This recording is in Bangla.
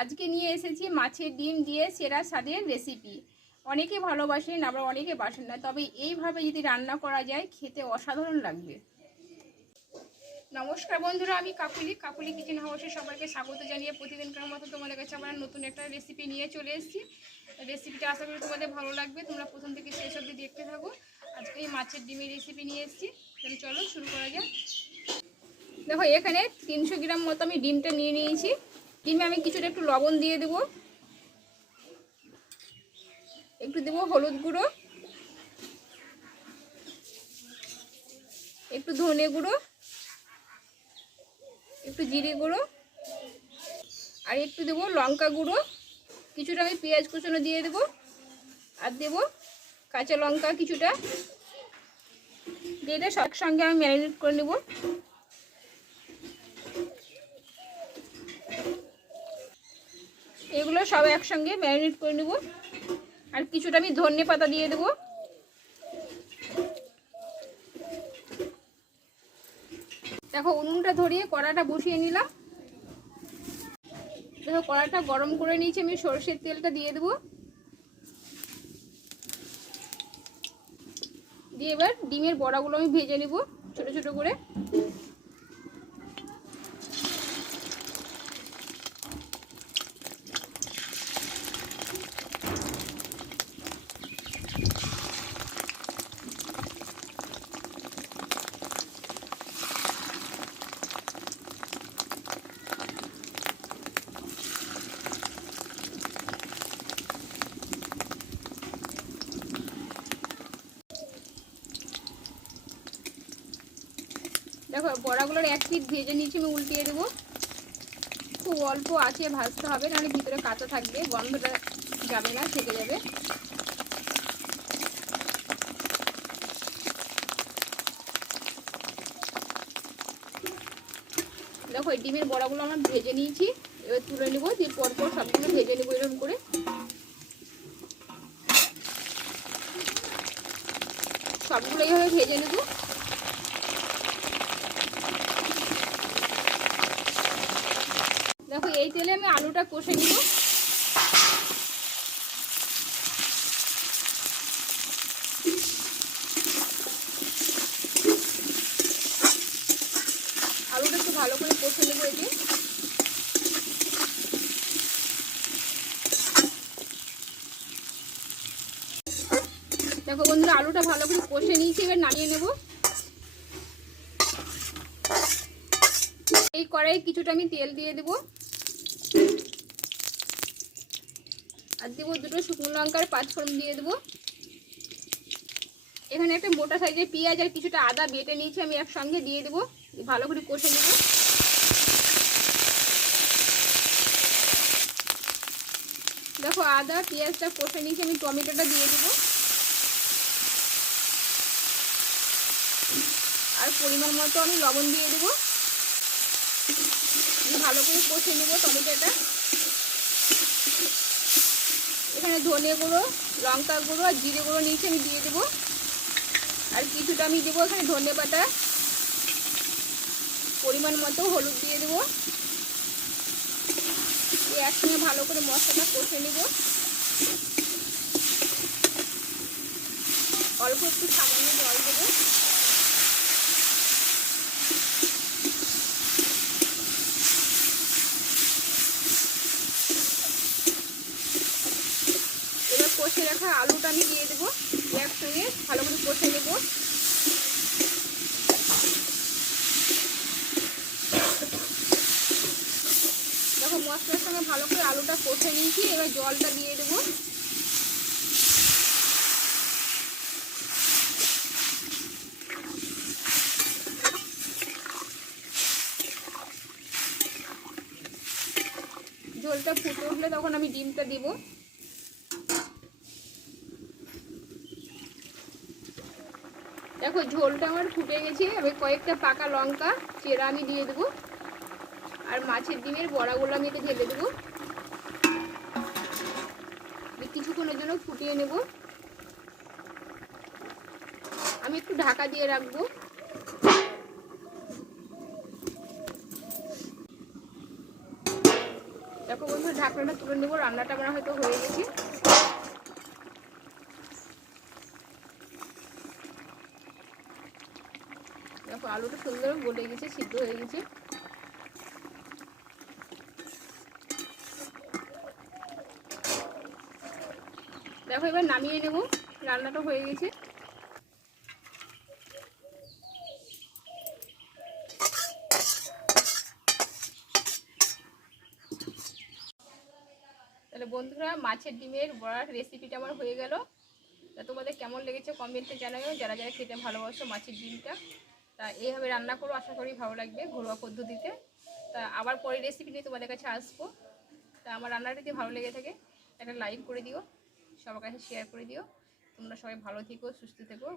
আজকে নিয়ে এসেছি মাছের ডিম দিয়ে সেরা স্বাদের রেসিপি অনেকে ভালোবাসেন, আবার অনেকে বাসেন না। তবে এইভাবে যদি রান্না করা যায়, খেতে অসাধারণ লাগবে। নমস্কার বন্ধুরা, আমি কাকুলি কাকুলি কিচেন হাউসে সবাইকে স্বাগত জানিয়ে প্রতিদিনকার মতো তোমাদের কাছে আবার নতুন একটা রেসিপি নিয়ে চলে এসেছি। রেসিপিটা আশা করি তোমাদের ভালো লাগবে। তোমরা প্রথম থেকে শেষ অবধি দেখতে থাকো। আজকে এই মাছের ডিমের রেসিপি নিয়ে এসেছি। তাহলে চলো শুরু করা যাক। দেখো, এখানে তিনশো গ্রাম মতো আমি ডিমটা নিয়ে নিয়েছি। ডিমে আমি কিছুটা একটু লবণ দিয়ে দেবো। একটু দেবো হলুদ গুঁড়ো। একটু ধনে গুঁড়ো। একটু জিরে গুঁড়ো। আর একটু দেবো লঙ্কা গুঁড়ো। কিছুটা আমি পেঁয়াজ কুচনো দিয়ে দেবো। আর দেবো কাঁচা লঙ্কা কিছুটা। দিয়ে সব সঙ্গে আমি ম্যারিনেট করে নেব। এগুলো সব একসঙ্গে ম্যারিনেট করে নেব। আর কিছুটা আমি ধনে পাতা দিয়ে দেবো। দেখো, উনুনটা ধরিয়ে কড়াটা বসিয়ে নিলাম। দেখো, কড়াটা গরম করে নিয়েছি, আমি সরষের তেলটা দিয়ে দেবো। দিয়ে এবার ডিমের বড়াগুলো আমি ভেজে নেব, ছোট ছোট করে। দেখো, বড়াগুলোর এক পিঠ ভেজে নিয়েছি, আমি উল্টিয়ে দেবো। খুব অল্প আছে, ভাজতে হবে, নাহলে ভিতরে কাঁচা থাকবে, গন্ধটা যাবে না, থেকে যাবে। দেখো, এই ডিমের বড়াগুলো আমার ভেজে নিয়েছি, এবার তুলে নেব দিয়ে পরপর সবগুলো ভেজে নেব এরকম করে। সবগুলো এইভাবে ভেজে নেব দেখো এই তেলে আমি আলুটা কষে নিব। আলুটা একটু ভালো করে কষে নেব এটি দেখো বন্ধুরা, আলুটা ভালো করে কষে নিয়েছি, এবার নামিয়ে নেব। এই কড়াই কিছুটা আমি তেল দিয়ে দেবো। আর দেবো দুটো শুকনো লঙ্কার পাঁচফোড়ন দিয়ে দেবো। এখানে একটা মোটা সাইজের পেঁয়াজ আর কিছুটা আদা বেটে নিয়েছি, আমি একসঙ্গে দিয়ে দেবো। ভালো করে কষে নেব। দেখো আদা, পেঁয়াজটা কষে নিয়েছি, আমি টমেটোটা দিয়ে দেবো। আর পরিমাণ মতো আমি লবণ দিয়ে দেবো। ভালো করে কষে নেব টমেটোটা এখানে ধনে গুঁড়ো, লঙ্কা গুঁড়ো আর জিরে গুঁড়ো নিয়েছি, আমি দিয়ে দেবো। আর কিছুটা আমি দেবো এখানে ধনে পাতা। পরিমাণ মতো হলুদ দিয়ে দেবো। একসঙ্গে ভালো করে মশলাটা কষে নেব। অল্প একটু সামান্য জল দেবো এবার কষে রাখা আলুটা আমি দিয়ে দেবো একসঙ্গে ভালো করে কষে নেব। দেখো মশলার সঙ্গে ভালো করে আলুটা কষে নিয়েছি, এবার জলটা দিয়ে দেবো। ঝোলটা ফুটে উঠলে তখন আমি ডিমটা দিব। দেখো, ঝোলটা আমার ফুটে গেছে। আমি কয়েকটা পাকা লঙ্কা, চেরা আমি দিয়ে দেবো। আর মাছের ডিমের বড়াগুলো আমি এটা ঢেলে দেবো। কিছুক্ষণের জন্য ফুটিয়ে নেব। আমি একটু ঢাকা দিয়ে রাখব। দেখো বন্ধু ঢাকনাটা তুলে নেব। রান্নাটা আমরা হয়তো হয়ে গেছি। দেখো আলুটা সুন্দর গলে গেছে, সিদ্ধ হয়ে গেছে। দেখো, এবার নামিয়ে নেব। রান্নাটা হয়ে গেছে। তাহলে বন্ধুরা, মাছের ডিমের বড়ার রেসিপিটা আমার হয়ে গেল। তা তোমাদের কেমন লেগেছে কমেন্টে জানাও যারা যারা খেতে ভালোবাসো মাছের ডিমটা। তা এইভাবে রান্না করব, আশা করি ভালো লাগবে ঘরোয়া পদ্ধতিতে। তা আবার পরের রেসিপি নিয়ে তোমাদের কাছে আসব। তা আমার রান্নাটা যদি ভালো লেগে থাকে, একটা লাইক করে দিও, সবার কাছে শেয়ার করে দিও। তোমরা সবাই ভালো থেকো, সুস্থ থেকো।